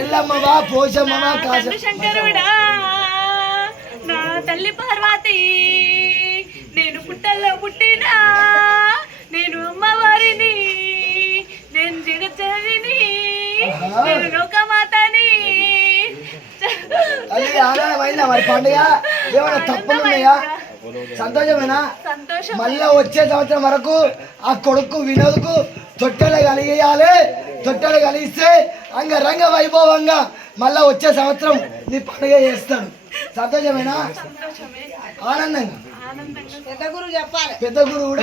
ఎల్లమ్మవా పోషమ్మవా శంకరుడా నా తల్లి పార్వతి నేను పుట్టల్లో పుట్టినా నేను అమ్మవారిని నేను జగచ్చరిని నేను లోకమాతని. అది ఆనందమైందా మరి పండుగ? ఏమైనా తప్పులు ఉన్నాయా? సంతోషమేనా? మళ్ళా వచ్చే సంవత్సరం వరకు ఆ కొడుకు వినోద్కు తొట్టెలు కలిగేయాలి. తొట్టెలు కలిగిస్తే అంగరంగ వైభవంగా మళ్ళా వచ్చే సంవత్సరం నీ పండుగ చేస్తాడు. సంతోషమేనా? ఆనందంగా పెద్ద గురువు కూడా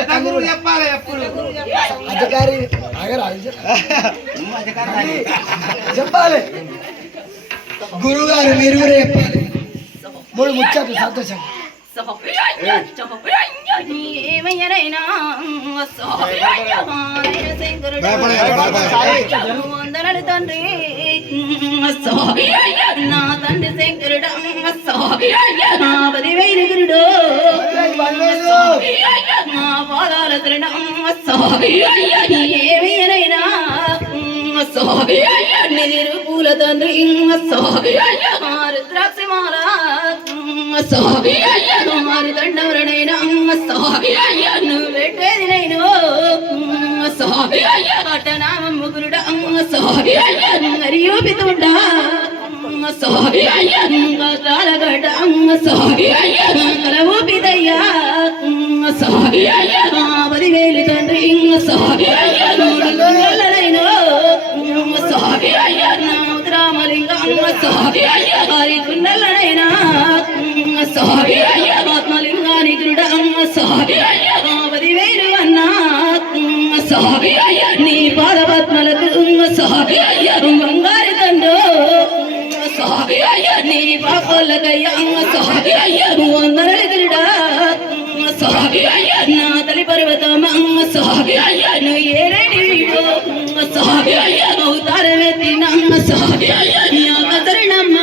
అధికారి చెప్పాలి. గురువు గారు మీరు కూడా చెప్పాలి. మూడు ముచ్చట్లు సంతోషంగా ఏమయ్యనైనా వందనడు తండ్రి నా తండ్రి శంకరుడు 10,000 గురుడు నా పాదాల తిరణం ఏమయ్యనైనా నీరు పూల తండ్రి రుద్రాక్షమాల మారి దండవరనైనా నువ్వు పెట్టేది నేను అటనామ ముగురుడ మరియూపితుండ రాలగడ్డ ఊపిదయ్యా 10,000 తండ్రి హరికున్నలనైనా ఆత్మలింగాని గురుడ 10,000 అన్నా నీ పాదపద్మలకు బంగారు తండ్రు నీ పాపలకయ్యా 100 గురుడ నా తల్లి పర్వతమ్మ నువ్వు ఏరేటి వీడు అవతారమెత్తిన కదరణమ్మ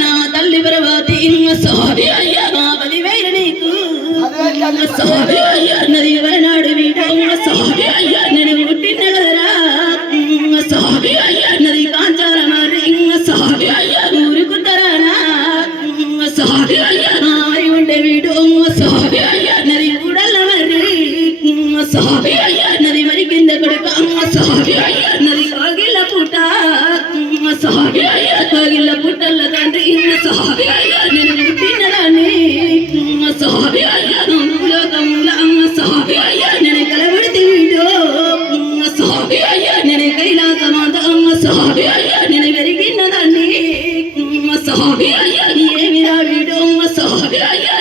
నా తల్లి పర్వతి 10,000 నీకు నది ఎవరినాడు వీడు నేను పుట్టిన కదరా నది కాంచాల మరి ఊరుకుంటారా ఉండే వీడు నది కూడల మరి నది మరి కింద కొడుక నది కాగిళ్ళ పుట్ట కాగిళ్ళ పుట్టల తండ్రి నేను పుట్టినదాన్ని లోకముల నేను కలబడితే వీడు నేను కైలాసమాత నేను పెరిగినదాన్ని ఏమి రాడు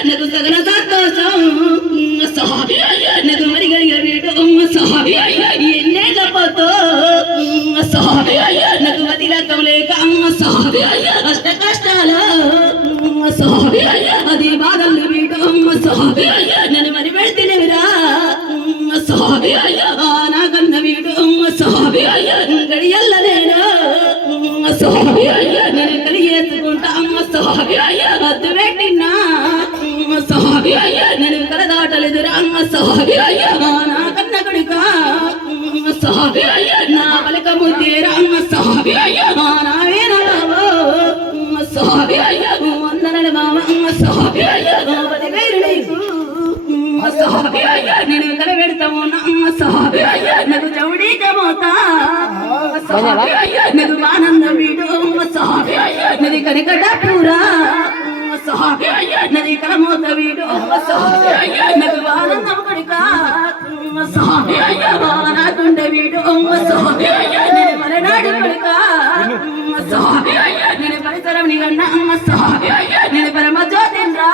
నాకు సగల సంతోషం నాకు మరి గడిగ వీడు ఎన్నే తప్పతో నాకు మతి లక్కం లేక అష్ట కష్టాల అది బాధలు వీడు నన్ను మరి పెడితేనేవిరా నాకన్న వీడు గడియల్లలేనా నేను కలిగేసుకుంటా అద్దు పెట్టినా నేను కలదాటలేదురా నా కన్న కొడుక నా పలక ముద్దేరా నా వేనరావో 100 మామ 10,000 నీకు నేను కలబెడతాము నాకు చౌడీ కమోతా నాకు ఆనంద వీడు నది కనికట పూరా నది కలమోత వీడు నాకు ఆనందం కనుక నాకుండ వీడు నేను మలనాడు కనుక నేను పరిసరం నిగన్నా నేను పరమ జ్యోతిరా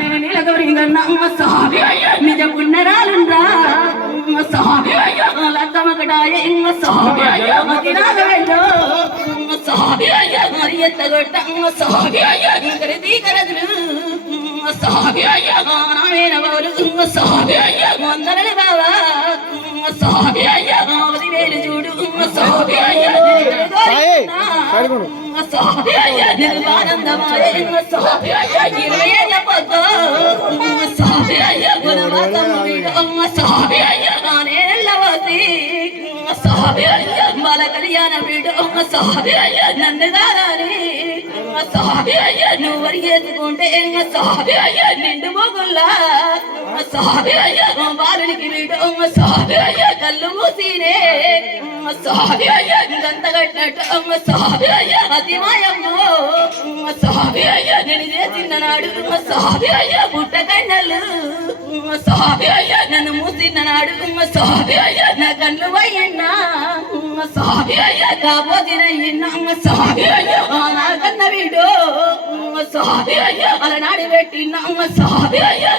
నేను నీలగౌరింగన్నా నిజ పుణ్యరాలుండ్రా లక్కమకటాయ అతినాగవెళ్ళో మరి ఎత్తగొట్ట కరదులు నావేన బావులు 100 బావా 10,000 చూడు ఆనందమాయ 20 ఏళ్ళ పొద్దు నేనెళ్ళవతి బాల కళ్యాణ వీడు నన్ను కాదని నువ్వు వరిగేసుకుంటే నిండు మొగుల్లా బాలునికి వీడు కళ్ళు మూసినే గంత కట్టినట్టు అతి మాయమ్మో నేను చేసిన నాడు పుట్ట కన్నలు నన్ను మూసిన నాడు నా కళ్ళు పోయిన్నా కాబోతినయ్యిన్నా నా కన్న వీడు అలా నాడు పెట్టినా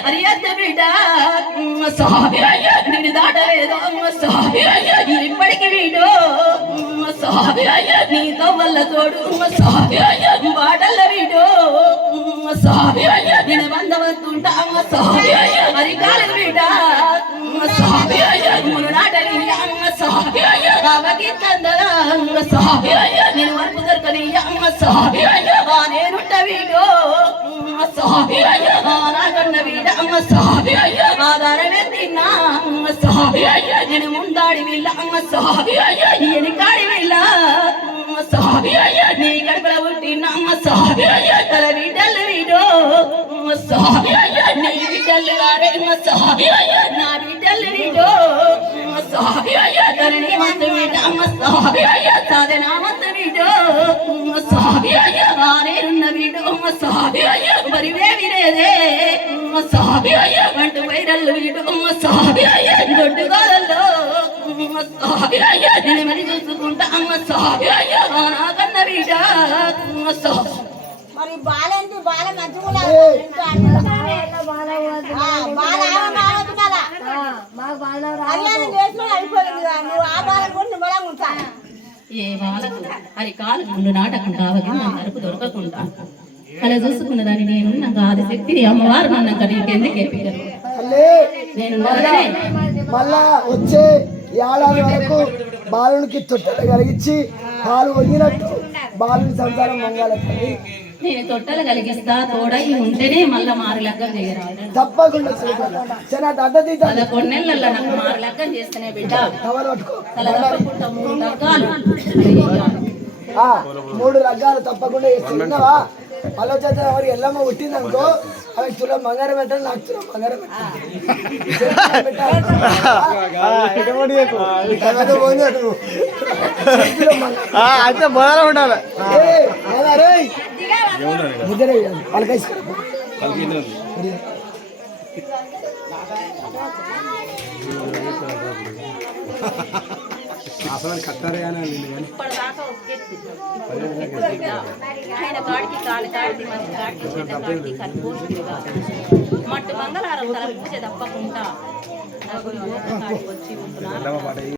అది ఎంత బిడ్డ నేను దాటలేదు ఇప్పటికి వీడు నీతో వల్ల తోడు బాటల్ల వీడు నేను బంధవస్తుంటా మరి కాలం వీడ మును నాటని నేను వరకు దొరకని నేనుంట వీడు నాకన్న వీడ ఆధారమే తిన్నా నేను ముందాడి వీళ్ళ ఎనికాడి వీళ్ళ నీ కడుపుల పుట్టిన తల బిడ్డలు వీడు నీ బిడ్డలు వారే నా బిడ్డలు వీడు ధరణి మంత వీడ సాధనామంత వీడు నేనున్న వీడు మరి వేరే వంట వైరల్లు వీడు దొడ్డు గోదల్లో నేను మరి చూసుకుంటా నా కన్న వీడ మరి బాలేంటి బాల మంచిగా అయిపోయింది నువ్వు ఆ బాలను కూడా నిమ్మలంగా ఉంటా ఏ వాళ్ళకు అది కాలు ముందు నాటకుండా నరుకు దొరకకుండా అలా చూసుకున్నదాన్ని నేను నాకు ఆది శక్తిని అమ్మవారు నన్ను నీకెందుకు ఎప్పికరు నేను మళ్ళా వచ్చే ఏడాది వరకు బాలునికి తొట్టెలు కలిగించి పాలు వంగినట్టు బాలుని సంసారం వంగాలి. నేను తొట్టెలు కలిగిస్తా తోడై ఉంటేనే మళ్ళా మారు లగ్గం చేయరాదు తప్పకుండా 11 నెలల్లో నాకు మారు లగ్గం చేస్తేనే బిడ్డ తల తప్పకుండా 3 లగ్గాలు 3 రకాలు తప్పకుండా చేస్తున్నావా ఆలోచన ఎవరికి ఎల్లమ్మ పుట్టిందనుకో అవి తులం బంగారం పెట్టాలి నాకు తులం బంగారం అయితే బోధన ఉండాలి వాళ్ళకేసి ఇప్పటిదాకా ఆయన కాడికి కాలు కాడికి మంచి కాడికి మట్టు మంగళవారం తల పూజ తప్పకుండా వచ్చి ఉంటున్నారు.